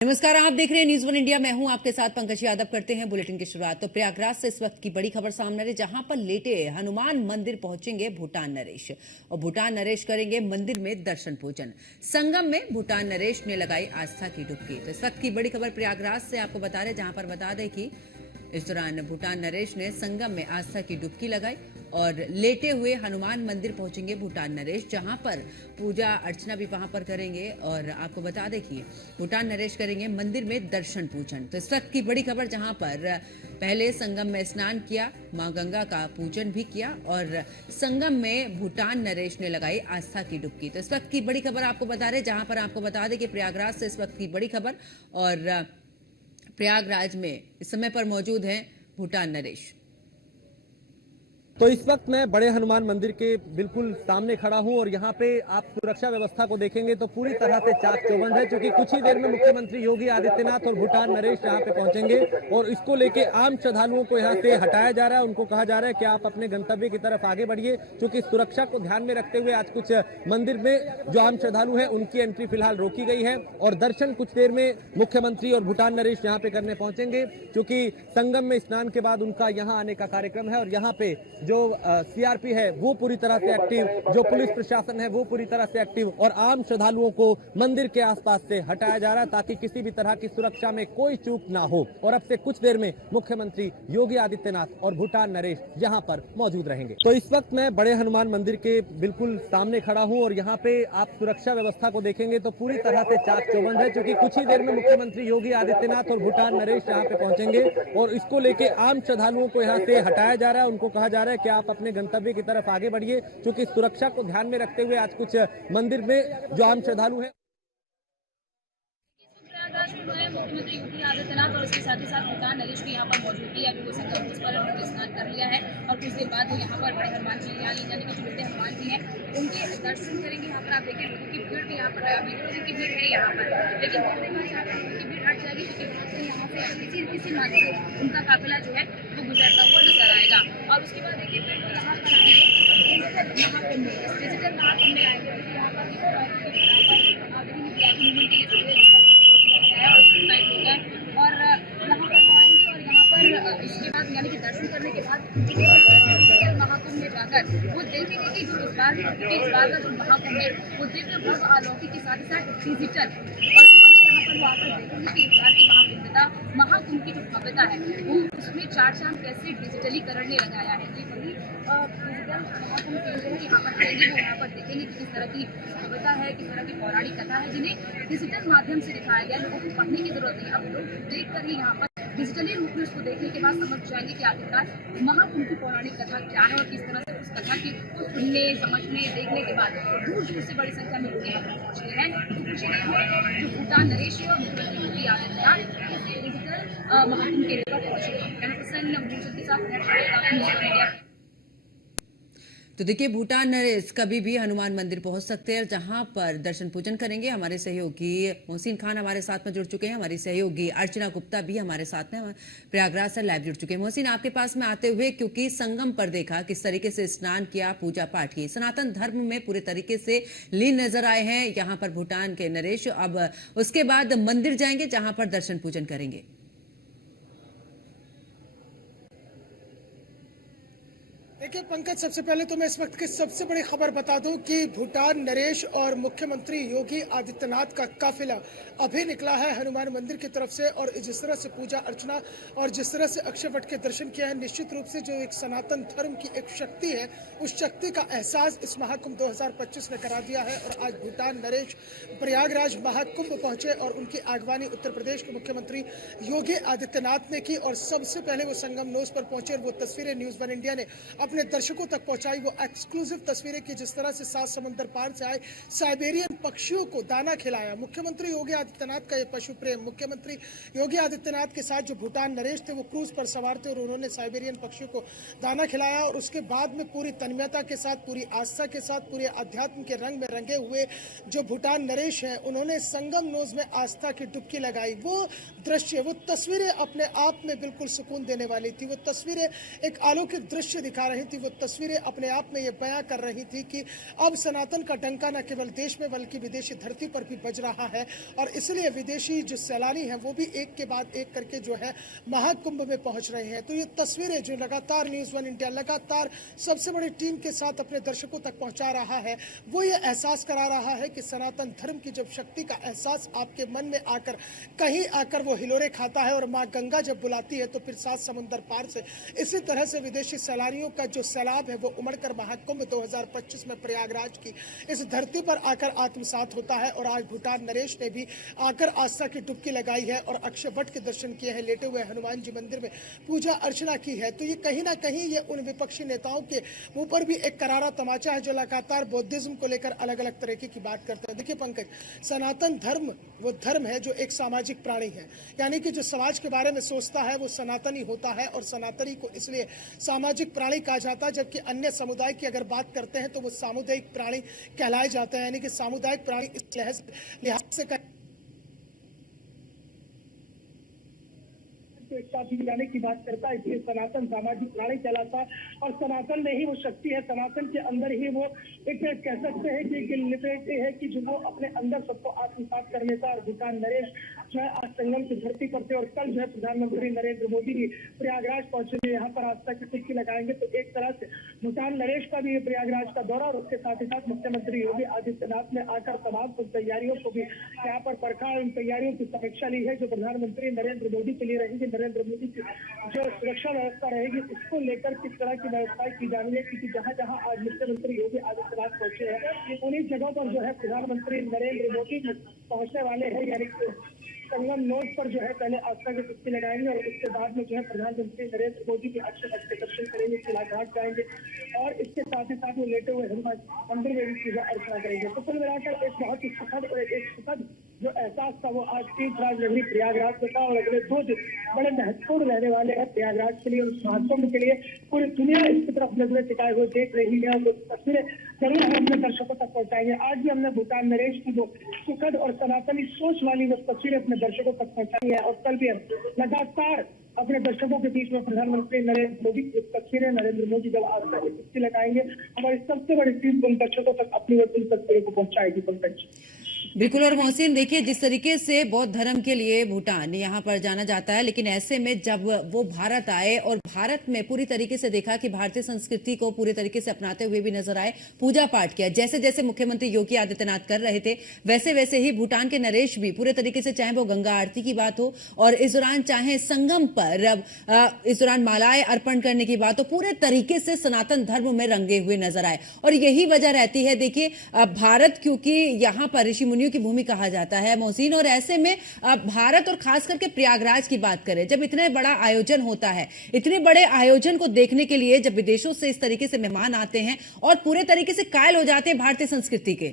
नमस्कार, आप देख रहे हैं न्यूज़ वन इंडिया। मैं हूं आपके साथ पंकज यादव। करते हैं बुलेटिन की शुरुआत। तो प्रयागराज से इस वक्त की बड़ी खबर सामने आ रही, जहां पर लेटे हनुमान मंदिर पहुंचेंगे भूटान नरेश और भूटान नरेश करेंगे मंदिर में दर्शन पूजन। संगम में भूटान नरेश ने लगाई आस्था की डुबकी। तो इस वक्त की बड़ी खबर प्रयागराज से आपको बता रहे, जहां पर बता दें कि इस दौरान भूटान नरेश ने संगम में आस्था की डुबकी लगाई और लेटे हुए हनुमान मंदिर पहुंचेंगे भूटान नरेश, जहां पर पूजा अर्चना भी वहां पर करेंगे। और आपको बता दें कि भूटान नरेश करेंगे मंदिर में दर्शन पूजन। तो इस वक्त की बड़ी खबर, जहां पर पहले संगम में स्नान किया, मां गंगा का पूजन भी किया और संगम में भूटान नरेश ने लगाई आस्था की डुबकी। तो इस वक्त की बड़ी खबर आपको बता रहे, जहां पर आपको बता दें कि प्रयागराज से इस वक्त की बड़ी खबर। और प्रयागराज में इस समय पर मौजूद हैं भूटान नरेश। तो इस वक्त मैं बड़े हनुमान मंदिर के बिल्कुल सामने खड़ा हूं और यहाँ पे आप सुरक्षा व्यवस्था को देखेंगे तो पूरी तरह से चाक चौबंद है, क्योंकि कुछ ही देर में मुख्यमंत्री योगी आदित्यनाथ और भूटान नरेश यहाँ पे पहुंचेंगे और इसको लेके आम श्रद्धालुओं को यहाँ से हटाया जा रहा है। उनको कहा जा रहा है कि आप अपने गंतव्य की तरफ आगे बढ़िए, क्योंकि सुरक्षा को ध्यान में रखते हुए आज कुछ मंदिर में जो आम श्रद्धालु है उनकी एंट्री फिलहाल रोकी गई है और दर्शन कुछ देर में मुख्यमंत्री और भूटान नरेश यहाँ पे करने पहुंचेंगे, क्योंकि संगम में स्नान के बाद उनका यहाँ आने का कार्यक्रम है। और यहाँ पे जो सीआरपी है वो पूरी तरह से एक्टिव, जो पुलिस प्रशासन है वो पूरी तरह से एक्टिव और आम श्रद्धालुओं को मंदिर के आसपास से हटाया जा रहा है ताकि किसी भी तरह की सुरक्षा में कोई चूक ना हो। और अब से कुछ देर में मुख्यमंत्री योगी आदित्यनाथ और भूटान नरेश यहाँ पर मौजूद रहेंगे। तो इस वक्त मैं बड़े हनुमान मंदिर के बिल्कुल सामने खड़ा हूँ और यहाँ पे आप सुरक्षा व्यवस्था को देखेंगे तो पूरी तरह से चाक चौबंद है, क्योंकि कुछ ही देर में मुख्यमंत्री योगी आदित्यनाथ और भूटान नरेश यहाँ पे पहुंचेंगे और इसको लेके आम श्रद्धालुओं को यहाँ से हटाया जा रहा है। उनको कहा जा रहा है कि आप अपने गंतव्य की तरफ आगे बढ़िए, क्योंकि सुरक्षा को ध्यान में रखते हुए आज कुछ मंदिर में जो आम श्रद्धालु हैं मुख्यमंत्री योगी आदित्यनाथ और उसके साथ ही साथ भूटान नरेश की यहाँ पर मौजूदगी है। अभी वो संगम पर उन्होंने स्नान कर लिया है और कुछ देर बाद वो यहाँ पर बड़े हनुमान जी यानी कि जो बड़े हनुमान जी हैं उनके दर्शन करेंगे। यहाँ पर आप देखिए लोगों की भीड़ भी यहाँ पर अभी लोगों की भीड़ है यहाँ पर, लेकिन बहुत देर बाद यहाँ पर लोगों की भीड़ हट जाएगी, क्योंकि यहाँ से किसी मार्ग से उनका काफिला जो है वो गुजरता हुआ नजर आएगा। और उसके बाद देखिए फिर वो यहाँ पर आएंगे डिजिटल महाकुंभ में आएंगे। यहाँ पर और यहाँ पर वो आएंगे और यहाँ पर इसके बाद यानी कि दर्शन करने के बाद महाकुंभ में जाकर वो देखेंगे कि जो इस बार का जो महाकुंभ है वो दिव्य भव्य अलौकिक के साथ ही साथ डिजिटल, और वही यहाँ पर वो आकर देखेंगे कि इस बार की महाकुंभ की जो भव्यता है वो उसमें चार चांद कैसे डिजिटलीकरण ने लगाया है। जी वही डिजिटल महाकुंभ केंद्र है, यहाँ पर आएंगे वो यहाँ पर देखेंगे कि किस तरह की भव्यता है, किस तरह की पौराणिक कथा है, जिन्हें डिजिटल माध्यम से दिखाया गया। लोगों को पढ़ने की जरूरत नहीं, अब लोग देख कर ही यहाँ पर डिजिटली रूप में उसको देखने के बाद समझ जाएंगे कि आखिरकार महाकुंभ की पौराणिक कथा क्या है और किस तरह से उस कथा की सुनने समझने देखने के बाद दूर दूर से बड़ी संख्या में लोग यहाँ पर पहुँच रहे हैं। तो कुछ ही देर में जो भूटान नरेश और मुख्यमंत्री योगी आदित्यनाथ डिजिटल महाकुंभ के पर पहुंचे के साथ। तो देखिए, भूटान नरेश कभी भी हनुमान मंदिर पहुंच सकते हैं, जहां पर दर्शन पूजन करेंगे। हमारे सहयोगी मोहसिन खान हमारे साथ में जुड़ चुके हैं, हमारी सहयोगी अर्चना गुप्ता भी हमारे साथ में प्रयागराज से लाइव जुड़ चुके हैं। मोहसिन, आपके पास में आते हुए, क्योंकि संगम पर देखा किस तरीके से स्नान किया, पूजा पाठ की, सनातन धर्म में पूरे तरीके से लीन नजर आए हैं यहाँ पर भूटान के नरेश। अब उसके बाद मंदिर जाएंगे जहां पर दर्शन पूजन करेंगे। देखिए पंकज, सबसे पहले तो मैं इस वक्त की सबसे बड़ी खबर बता दूं कि भूटान नरेश और मुख्यमंत्री योगी आदित्यनाथ का काफिला अभी निकला है हनुमान मंदिर की तरफ से। और जिस तरह से पूजा अर्चना और जिस तरह से अक्षय वट के दर्शन किया है, निश्चित रूप से जो एक सनातन धर्म की एक शक्ति है, उस शक्ति का एहसास इस महाकुंभ 2025 ने करा दिया है। और आज भूटान नरेश प्रयागराज महाकुंभ पहुंचे और उनकी आगवानी उत्तर प्रदेश के मुख्यमंत्री योगी आदित्यनाथ ने की। और सबसे पहले वो संगम नोस पर पहुंचे और वो तस्वीरें न्यूज़ वन इंडिया ने अपने दर्शकों तक पहुंचाई। वो एक्सक्लूसिव तस्वीरें की जिस तरह से 7 समुद्र पार से आए साइबेरियन पक्षियों को दाना खिलाया। मुख्यमंत्री योगी आदित्यनाथ का ये पशु प्रेम, मुख्यमंत्री योगी आदित्यनाथ के साथ जो भूटान नरेश थे वो क्रूज पर सवार थे और उन्होंने साइबेरियन पक्षियों को दाना खिलाया। और उसके बाद में पूरी तन्मयता के साथ, पूरी आस्था के साथ, पूरे अध्यात्म के रंग में रंगे हुए जो भूटान नरेश हैं, उन्होंने संगम नोज में आस्था की डुबकी लगाई। वो दृश्य, वो तस्वीरें अपने आप में बिल्कुल सुकून देने वाली थी। वो तस्वीरें एक अलौकिक दृश्य दिखा रही थी वो तस्वीरें अपने आप में ये बयां कर रही थी कि अब सनातन का डंका न केवल देश में बल्कि विदेशी धरती पर भी बज रहा है और इसलिए विदेशी जो सैलानी हैं वो भी एक के बाद एक करके जो है महाकुंभ में पहुंच रहे हैं। तो ये तस्वीरें जो लगातार न्यूज़ वन इंडिया लगातार सबसे बड़ी टीम के साथ अपने दर्शकों तक पहुंचा रहा है, वो ये एहसास करा रहा है कि सनातन धर्म की जब शक्ति का एहसास आपके मन में आकर कहीं आकर वो हिलोरे खाता है और माँ गंगा जब बुलाती है तो फिर 7 समुंदर पार से इसी तरह से विदेशी सैलानियों का जो सैलाब है वो उमड़कर महाकुंभ 2025 में प्रयागराज की इस धरती पर आकर आत्मसात होता है। और आज भूटान नरेश ने भी आकर आस्था की डुबकी लगाई है और अक्षय वट के दर्शन किए हैं, लेटे हुए हनुमान जी मंदिर में पूजा अर्चना की है। तो ये कहीं ना कहीं ये उन विपक्षी नेताओं के मुंह पर भी एक करारा तमाचा है जो लगातार बौद्धिज्म को लेकर अलग अलग तरीके की बात करते हैं। देखिए पंकज, सनातन धर्म वो धर्म है जो एक सामाजिक प्राणी है, यानी कि जो समाज के बारे में सोचता है वो सनातनी होता है और सनातनी को इसलिए सामाजिक प्राणी कहा जाता है, जबकि अन्य समुदाय की अगर बात करते हैं तो वो सामुदायिक प्राणी कहलाए जाते हैं। यानी कि सामुदायिक प्राणी इस लिहाज से एक साथ मिलाने की बात करता है, इसलिए सनातन सामाजिक प्राणी कहलाता है और सनातन में ही वो शक्ति है, सनातन के अंदर ही वो एक कह सकते हैं कि लिबरेटी है कि जो वो अपने अंदर सबको आत्मसात कर लेता है। और भूटान नरेश जो है आज संगम की धरती पर थे और कल जो है प्रधानमंत्री नरेंद्र मोदी भी प्रयागराज पहुंचेंगे, यहाँ पर आस्था की टिक्की लगाएंगे। तो एक तरह से भूटान नरेश का भी प्रयागराज का दौरा और उसके साथ ही साथ मुख्यमंत्री योगी आदित्यनाथ ने आकर तमाम तैयारियों को भी यहाँ पर परखा, इन तैयारियों की समीक्षा ली है जो प्रधानमंत्री नरेंद्र मोदी के लिए रहेंगे। नरेंद्र मोदी की जो सुरक्षा व्यवस्था रहेगी उसको लेकर किस तरह की व्यवस्थाएं की जा रही है, क्योंकि जहां जहां आज मुख्यमंत्री योगी आदित्यनाथ पहुंचे हैं उन्हीं जगहों पर जो है प्रधानमंत्री नरेंद्र मोदी पहुंचने वाले हैं। यानी संगम नोट पर जो है पहले आस्था की टिक्की लगाएंगे और उसके बाद में जो है प्रधानमंत्री नरेंद्र मोदी के अक्षय वट के दर्शन करेंगे, किलाघाट जाएंगे और इसके साथ ही साथ वो लेटे हुए हनुमान मंदिर में भी पूजा अर्चना करेंगे। तो कुल मिलाकर एक बहुत ही सुखद और एक सुखद जो एहसास था वो आज तीर्थराज नगरी प्रयागराज में था और अगले 2 दिन बड़े महत्वपूर्ण रहने वाले हैं प्रयागराज के लिए और महाकुंभ के लिए। पूरी दुनिया इसकी तरफ नजरें टिकाए हुए देख रही है और तस्वीरें जरूर हम अपने दर्शकों तक पहुंचाएंगे। आज भी हमने भूटान नरेश की वो सुखद और सनातनी सोच वाली वो तस्वीरें अपने दर्शकों तक पहुंचाई है और कल भी हम लगातार अपने दर्शकों के बीच में प्रधानमंत्री नरेंद्र मोदी की तस्वीरें नरेंद्र मोदी जब आस्था की टिक्की लगाएंगे हमारी सबसे बड़ी टीम उन दर्शकों तक अपनी और उन तस्वीरों को पहुंचाएगी। पंकज बिल्कुल। और मोहसिन, देखिए जिस तरीके से बौद्ध धर्म के लिए भूटान यहाँ पर जाना जाता है, लेकिन ऐसे में जब वो भारत आए और भारत में पूरी तरीके से देखा कि भारतीय संस्कृति को पूरी तरीके से अपनाते हुए भी नजर आए, पूजा पाठ किया, जैसे जैसे मुख्यमंत्री योगी आदित्यनाथ कर रहे थे वैसे वैसे ही भूटान के नरेश भी पूरे तरीके से, चाहे वो गंगा आरती की बात हो और इस दौरान चाहे संगम पर इस दौरान मालाएं अर्पण करने की बात हो, पूरे तरीके से सनातन धर्म में रंगे हुए नजर आए। और यही वजह रहती है, देखिए भारत क्योंकि यहाँ पर ऋषि मुनियों की भूमि कहा जाता है मोहसिन, और ऐसे में भारत और खास करके प्रयागराज की बात करें, जब इतने बड़ा आयोजन होता है, इतने बड़े आयोजन को देखने के लिए जब विदेशों से इस तरीके से मेहमान आते हैं और पूरे तरीके से कायल हो जाते हैं भारतीय संस्कृति के।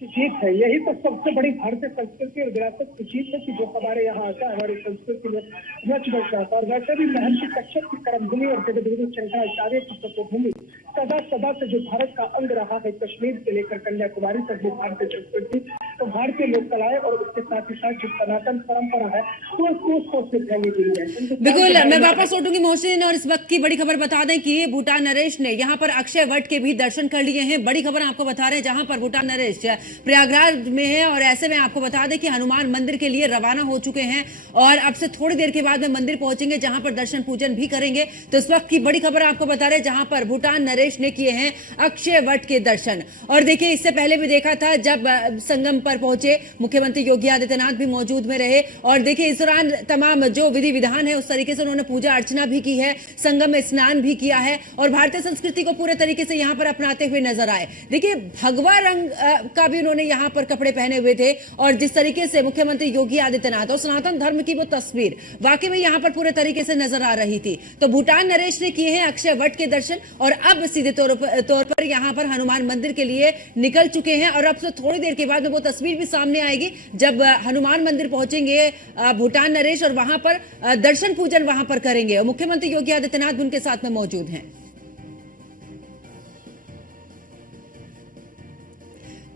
जीत है, यही तो सबसे बड़ी भारतीय संस्कृति और विरासत की जीत है कि जो हमारे यहाँ आता है हमारी संस्कृति में रच बस जाता है। और वैसे भी महर्षि कश्यप की कर्मभूमि और जगद्गुरु शंकराचार्य की तपोभूमि सदा सदा से जो भारत का अंग रहा है, कश्मीर से लेकर कन्याकुमारी तक जो भारतीय संस्कृति तो भारतीय लोक कलाएं और उसके साथ ही साथ जो सनातन परंपरा है वो से फैली हुई है। बिल्कुल, मैं वापस लौटूंगी मोहसिन और इस वक्त की बड़ी खबर बता दें कि भूटान नरेश ने यहाँ पर अक्षय वट के भी दर्शन कर लिए हैं। बड़ी खबर आपको बता रहे हैं, जहां पर भूटान नरेश प्रयागराज में है और ऐसे में आपको बता दें कि हनुमान मंदिर के लिए रवाना हो चुके हैं और अब से थोड़ी देर के बाद में मंदिर पहुंचेंगे जहां पर दर्शन पूजन भी करेंगे। तो इस वक्त की बड़ी खबर आपको बता रहे हैं, जहां पर भूटान नरेश ने किए हैं अक्षय वट के दर्शन। और देखिए इससे पहले भी देखा था जब संगम पर पहुंचे मुख्यमंत्री योगी आदित्यनाथ भी मौजूद में रहे और देखिए इस दौरान तमाम जो विधि विधान है उस तरीके से उन्होंने पूजा अर्चना भी की है, संगम में स्नान भी किया है और भारतीय संस्कृति को पूरे तरीके से यहां पर अपनाते हुए नजर आए। देखिए भगवा रंग का भी उन्होंने यहां पर कपड़े पहने हुए थे और जिस तरीके से मुख्यमंत्री योगी आदित्यनाथ और सनातन धर्म की वो तस्वीर वाकई में यहां पर पूरे तरीके से नजर आ रही थी। तो भूटान नरेश ने किए हैं अक्षय वट के दर्शन और अब सीधे तौर पर यहां पर हनुमान मंदिर के लिए निकल चुके हैं और अब से थोड़ी देर के बाद में वो तस्वीर भी सामने आएगी जब हनुमान मंदिर पहुंचेंगे भूटान नरेश और वहां पर दर्शन पूजन वहां पर करेंगे और मुख्यमंत्री योगी आदित्यनाथ भी उनके साथ में मौजूद हैं।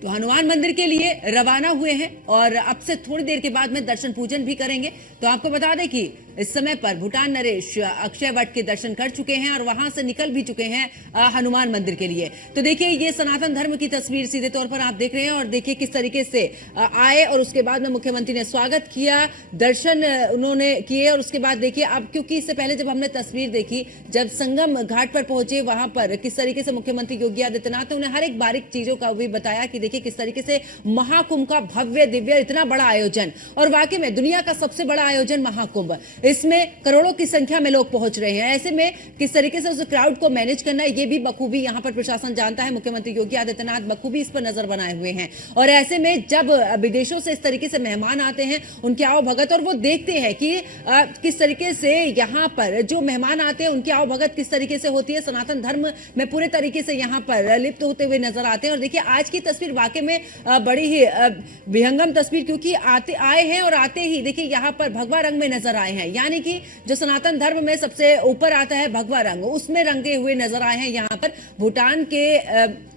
तो हनुमान मंदिर के लिए रवाना हुए हैं और अब से थोड़ी देर के बाद में दर्शन पूजन भी करेंगे। तो आपको बता दें कि इस समय पर भूटान नरेश अक्षय वट के दर्शन कर चुके हैं और वहां से निकल भी चुके हैं हनुमान मंदिर के लिए। तो देखिए ये सनातन धर्म की तस्वीर सीधे तौर पर आप देख रहे हैं और देखिए किस तरीके से आए और उसके बाद में मुख्यमंत्री ने स्वागत किया, दर्शन उन्होंने किए और उसके बाद देखिए अब क्योंकि इससे पहले जब हमने तस्वीर देखी, जब संगम घाट पर पहुंचे वहां पर किस तरीके से मुख्यमंत्री योगी आदित्यनाथ ने उन्हें हर एक बारीक चीजों का भी बताया कि देखिए किस तरीके से महाकुंभ का भव्य दिव्य इतना बड़ा आयोजन, और वाकई में दुनिया का सबसे बड़ा आयोजन महाकुंभ, इसमें करोड़ों की संख्या में लोग पहुंच रहे हैं। ऐसे में किस तरीके से उस क्राउड को मैनेज करना है ये भी बखूबी यहां पर प्रशासन जानता है। मुख्यमंत्री योगी आदित्यनाथ बखूबी इस पर नजर बनाए हुए हैं और ऐसे में जब विदेशों से इस तरीके से मेहमान आते हैं उनके आओ भगत, और वो देखते हैं कि किस तरीके से यहां पर जो मेहमान आते हैं उनकी आओ भगत किस तरीके से होती है, सनातन धर्म में पूरे तरीके से यहां पर लिप्त होते हुए नजर आते हैं। और देखिए आज की तस्वीर वाकई में बड़ी ही विहंगम तस्वीर, क्योंकि आए हैं और आते ही देखिए यहां पर भगवा रंग में नजर आए हैं, यानी कि जो सनातन धर्म में सबसे ऊपर आता है भगवा रंग, उसमें रंगे हुए नजर आए हैं यहां पर भूटान के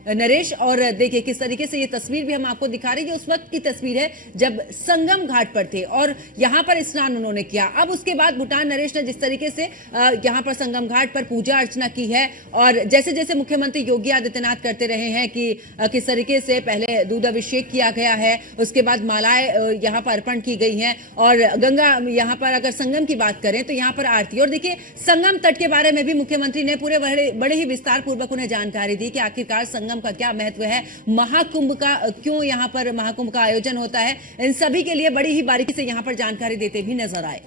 नरेश। और देखिए किस तरीके से ये तस्वीर भी हम आपको दिखा रहे हैं, ये उस वक्त की तस्वीर है जब संगम घाट पर थे और यहां पर स्नान उन्होंने किया। अब उसके बाद भूटान नरेश ने जिस तरीके से यहां पर संगम घाट पर पूजा अर्चना की है और जैसे जैसे मुख्यमंत्री योगी आदित्यनाथ करते रहे हैं कि किस तरीके से पहले दूध अभिषेक किया गया है, उसके बाद मालाएं यहां पर अर्पण की गई हैं और गंगा यहां पर अगर संगम की बात करें तो यहां पर आरती। और देखिए संगम तट के बारे में भी मुख्यमंत्री ने पूरे बड़े ही विस्तार पूर्वक उन्हें जानकारी दी कि आखिरकार संगम का क्या महत्व है, महाकुंभ का क्यों यहां पर महाकुंभ का आयोजन होता है, इन सभी के लिए बड़ी ही बारीकी से यहां पर जानकारी देते भी नजर आए।